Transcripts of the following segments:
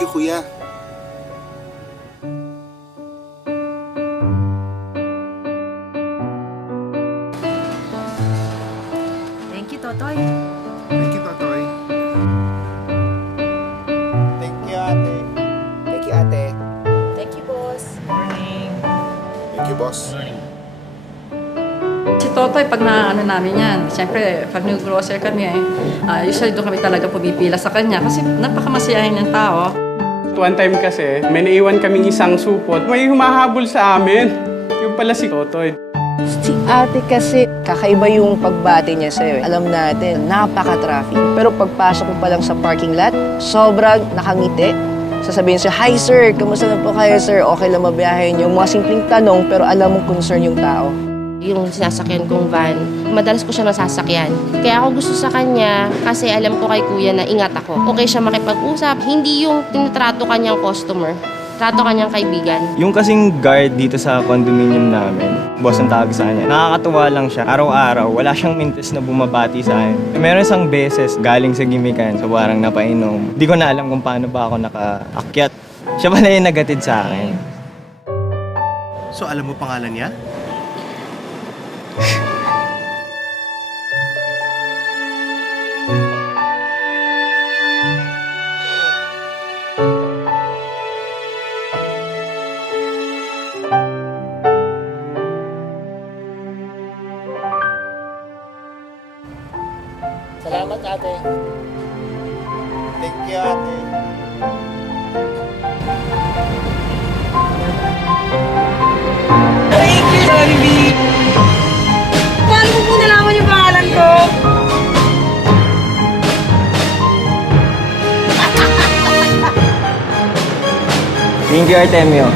Thank you, Kuya. Thank you, Totoy. Thank you, Totoy. Thank you, ate. Thank you, ate. Thank you, boss. Thank you, boss. Si Totoy, pag naano namin yan, siyempre, pag nag-grocer kami, usually doon kami talaga pumipila sa kanya kasi napakamasayahin ng tao. One time kasi, may naiwan kaming isang supot. May humahabol sa amin. Yung pala si Totoy. Si ate kasi, kakaiba yung pagbati niya sa'yo. Alam natin, napaka-traffic. Pero pagpasok ko pa lang sa parking lot, sobrang nakangiti. Sasabihin siya, "Hi sir, kamusta na po kayo sir? Okay lang mabiyahin yung mga simpleng tanong pero alam mong concern yung tao." Yung sinasakyan kong van, madalas ko siya nasasakyan. Kaya ako gusto sa kanya kasi alam ko kay kuya na ingat ako. Okay siya makipag-usap, hindi yung tinatrato kanyang customer, trato kanyang kaibigan. Yung kasing guard dito sa condominium namin, boss ang tawag sa kanya, nakakatuwa lang siya. Araw-araw, wala siyang mintes na bumabati sa akin. Meron isang beses, galing sa gimikan, so parang napainom. Di ko na alam kung paano ba ako nakaakyat. Siya pala yung nagatid sa akin. So, alam mo pangalan niya? Salamat, ate. Thank you, ate. Paano mo po nalaman yung pangalan ko? Thank you, Artemio.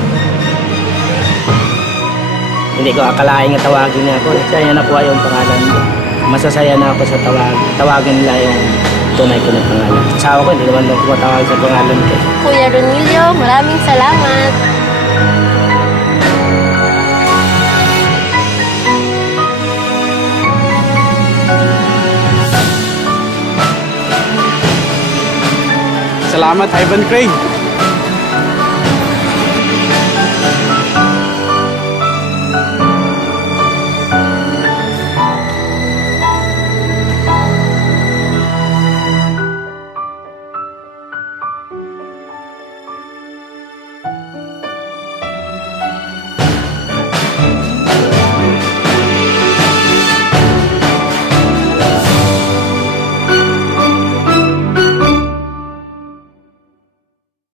Hindi ko akalain nga tawagin niya ako. Saya na po yung pangalan ko. Masasaya na ako sa tawagan nila yung tunay ko ng pangalan. Asawa ko, hindi naman lang tumatawag sa pangalan ko. Kuya Ronilio, maraming salamat. Salamat, Ivan Craig.